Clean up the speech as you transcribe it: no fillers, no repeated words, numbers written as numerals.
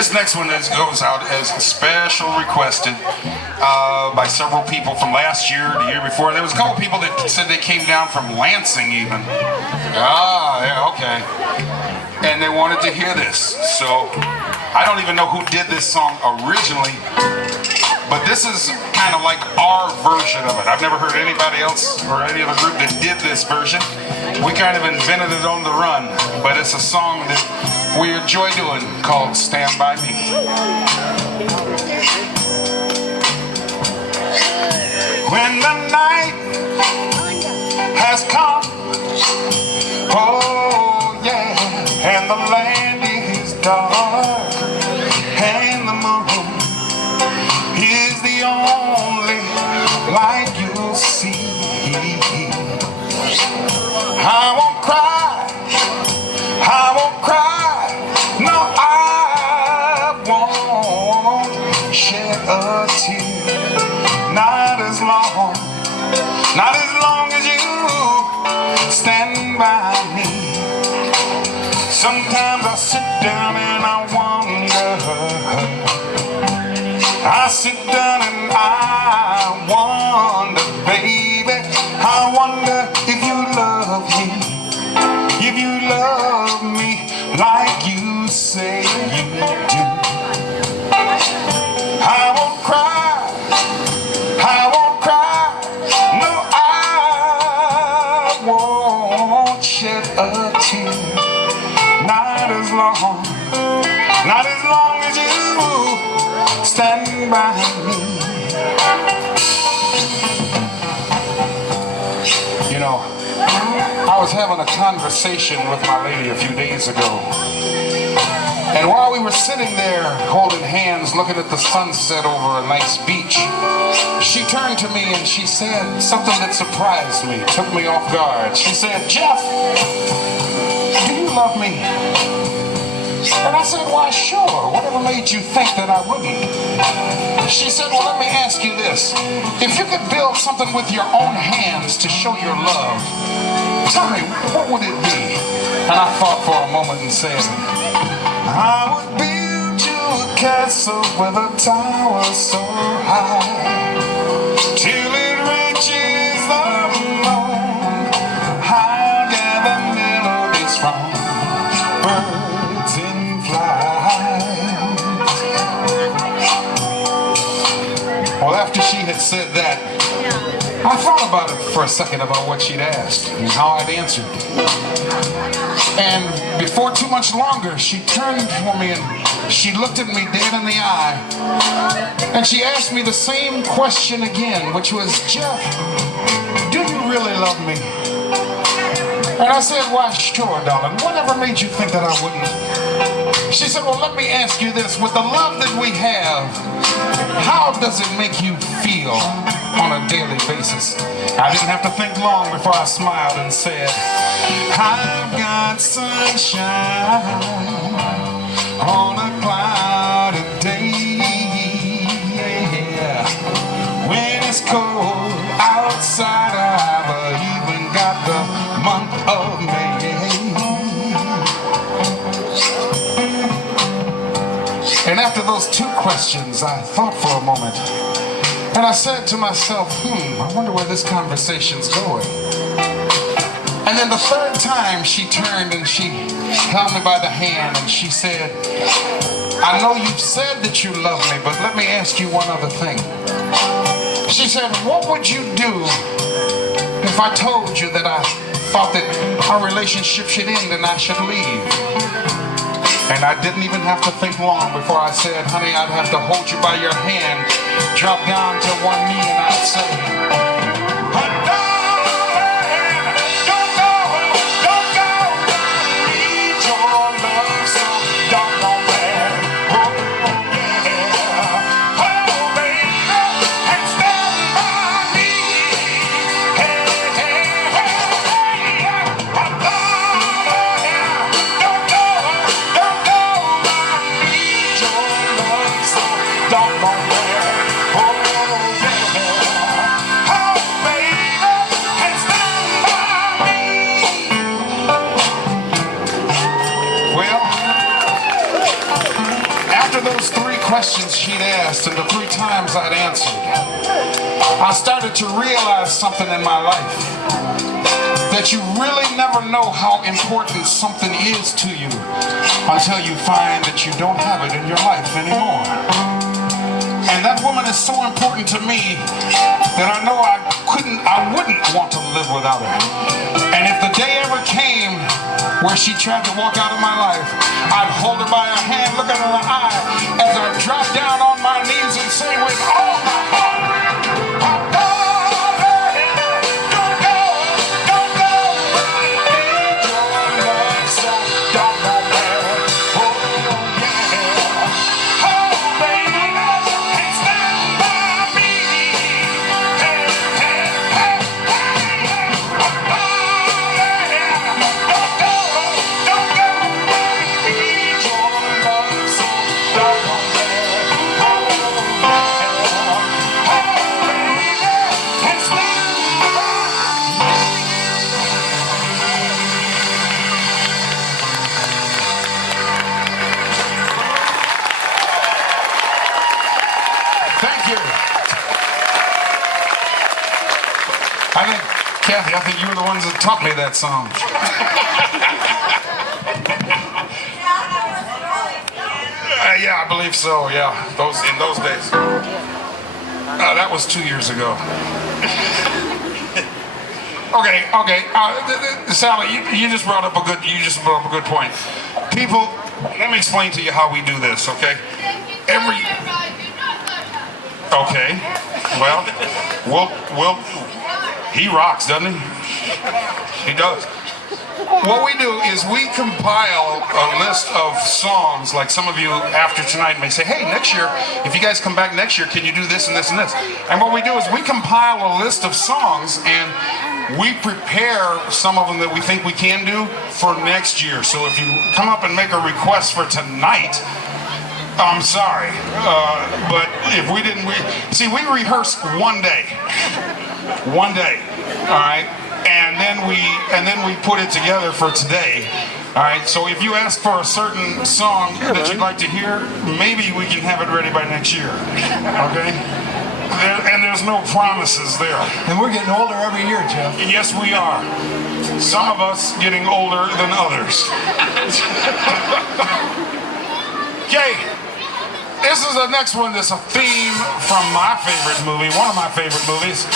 This next one goes out as special requested by several people from last year, the year before. There was a couple people that said they came down from Lansing even. Ah, yeah, okay. And they wanted to hear this. So I don't even know who did this song originally, but this is kind of like our version of it. I've never heard anybody else or any other group that did this version. We kind of invented it on the run, but it's a song that we enjoy doing called Stand By Me. When the night has come, oh yeah, and the land is dark, and the moon is the only light you'll see, I won't cry, I won't cry, no, I won't shed a tear. Not as long as you stand by me. Sometimes I sit down and I wonder, I sit down and I wonder, baby, I wonder if you love me, if you love me like you say you do. I won't cry, I won't cry, no, I won't shed a tear. Not as long as you stand by me. You know, I was having a conversation with my lady a few days ago. And while we were sitting there holding hands looking at the sunset over a nice beach, she turned to me and she said something that surprised me, took me off guard. She said, "Jeff, do you love me?" And I said, "Why, sure. Whatever made you think that I wouldn't?" She said, "Well, let me ask you this. If you could build something with your own hands to show your love, tell me, what would it be?" And I thought for a moment and said, "I would build you a castle with a tower so high, till it reaches the moon. I'll gather melodies from birds in flight." Well, after she had said that, I thought about it for a second about what she'd asked and how I'd answered. And before too much longer, she turned for me and she looked at me dead in the eye. And she asked me the same question again, which was, "Jeff, do you really love me?" And I said, "Why, sure, darling. Whatever made you think that I wouldn't?" She said, "Well, let me ask you this. With the love that we have, how does it make you feel on a daily basis?" I didn't have to think long before I smiled and said, "I've got sunshine on a cloudy day. Yeah. When it's cold outside, I've even got the month of May." And after those two questions, I thought for a moment. And I said to myself, I wonder where this conversation's going. And then the third time she turned and she held me by the hand and she said, "I know you've said that you love me, but let me ask you one other thing." She said, "What would you do if I told you that I thought that our relationship should end and I should leave?" And I didn't even have to think long before I said, "Honey, I'd have to hold you by your hand, drop down to one knee, and I'd say, after those 3 questions she'd asked and the 3 times I'd answered, I started to realize something in my life. That you really never know how important something is to you until you find that you don't have it in your life anymore. And that woman is so important to me that I know I wouldn't want to live without her. And if the day ever came where she tried to walk out of my life, I'd hold her by her hand, look at her in the eye as I drop down on my knees and say with all my heart, Kathy, I think you were the ones that taught me that song. Yeah, I believe so, yeah. In those days. That was 2 years ago. Okay. Sally, you just brought up a good point. People, let me explain to you how we do this, okay? Okay. Well, he rocks, doesn't he? He does. What we do is we compile a list of songs, like some of you after tonight may say, hey, next year, if you guys come back next year, can you do this and this and this? And what we do is we compile a list of songs and we prepare some of them that we think we can do for next year. So if you come up and make a request for tonight, I'm sorry, but if we didn't, we rehearsed one day, all right, and then we put it together for today, all right. So if you ask for a certain song that you'd like to hear, maybe we can have it ready by next year, okay? And there's no promises there. And we're getting older every year, Jeff. Yes, we are. Some of us getting older than others. Okay. This is the next one that's a theme from my favorite movie, one of my favorite movies.